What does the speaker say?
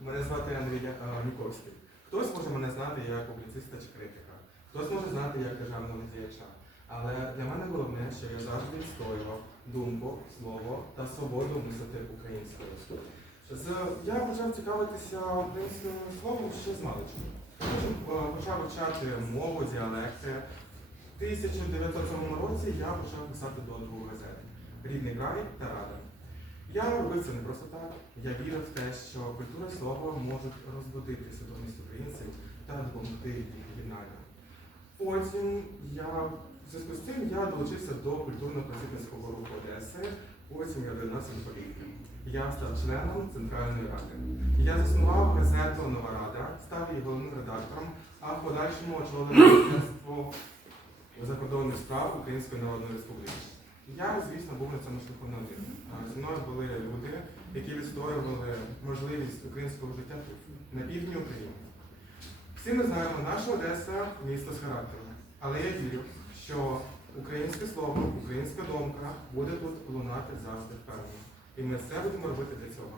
Мене звати Андрій е, Ніковський. Хтось може мене знати як публіциста чи критика, хтось може знати як державного діяча. Але для мене головне, що я завжди відстоював думку, слово та свободу мислити українською. Я почав цікавитися українським словом ще з маличку. Е, почав вивчати мову, діалекти. В 1907 році я почав писати до двох газет Рідний край та Рада. Я робив це не просто так. Я вірив в те, що культура і слово можуть розбудити свідомість українців та допомогти їх єднанню. Потім я в зв'язку з цим я долучився до культурно-просвітницького руху Одеси, потім я доєднався до політики. Я став членом Центральної ради. Я заснував газету Нова Рада, став її головним редактором, а в подальшому очолив Міністерство закордонних справ Української Народної Республіки. Я, звісно, був на цьому шляху не один. Зі мною були люди, які відстоювали можливість українського життя на півдні України. Всі ми знаємо, наша Одеса місто з характером. Але я вірю, що українське слово, українська думка буде тут лунати завжди впевнено. І ми все будемо робити для цього.